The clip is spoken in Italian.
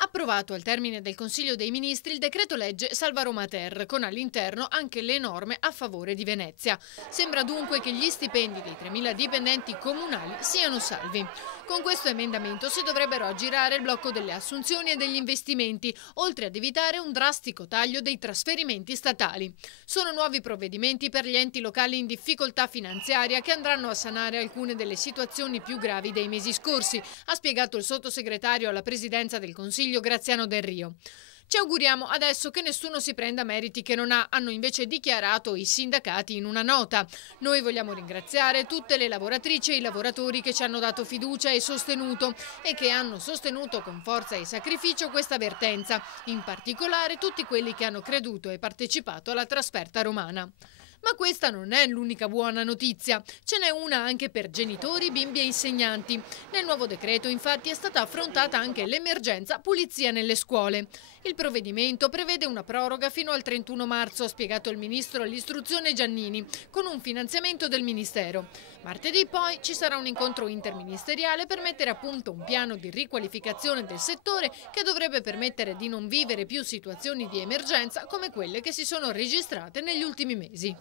Approvato al termine del Consiglio dei Ministri il decreto legge Salva Roma Ter, con all'interno anche le norme a favore di Venezia. Sembra dunque che gli stipendi dei 3.000 dipendenti comunali siano salvi. Con questo emendamento si dovrebbero aggirare il blocco delle assunzioni e degli investimenti, oltre ad evitare un drastico taglio dei trasferimenti statali. Sono nuovi provvedimenti per gli enti locali in difficoltà finanziaria che andranno a sanare alcune delle situazioni più gravi dei mesi scorsi, ha spiegato il sottosegretario alla Presidenza del Consiglio Graziano Del Rio. Ci auguriamo adesso che nessuno si prenda meriti che non ha, hanno invece dichiarato i sindacati in una nota. Noi vogliamo ringraziare tutte le lavoratrici e i lavoratori che ci hanno dato fiducia e sostenuto e che hanno sostenuto con forza e sacrificio questa vertenza, in particolare tutti quelli che hanno creduto e partecipato alla trasferta romana. Ma questa non è l'unica buona notizia, ce n'è una anche per genitori, bimbi e insegnanti. Nel nuovo decreto infatti è stata affrontata anche l'emergenza pulizia nelle scuole. Il provvedimento prevede una proroga fino al 31 marzo, ha spiegato il ministro all'istruzione Giannini, con un finanziamento del Ministero. Martedì poi ci sarà un incontro interministeriale per mettere a punto un piano di riqualificazione del settore che dovrebbe permettere di non vivere più situazioni di emergenza come quelle che si sono registrate negli ultimi mesi.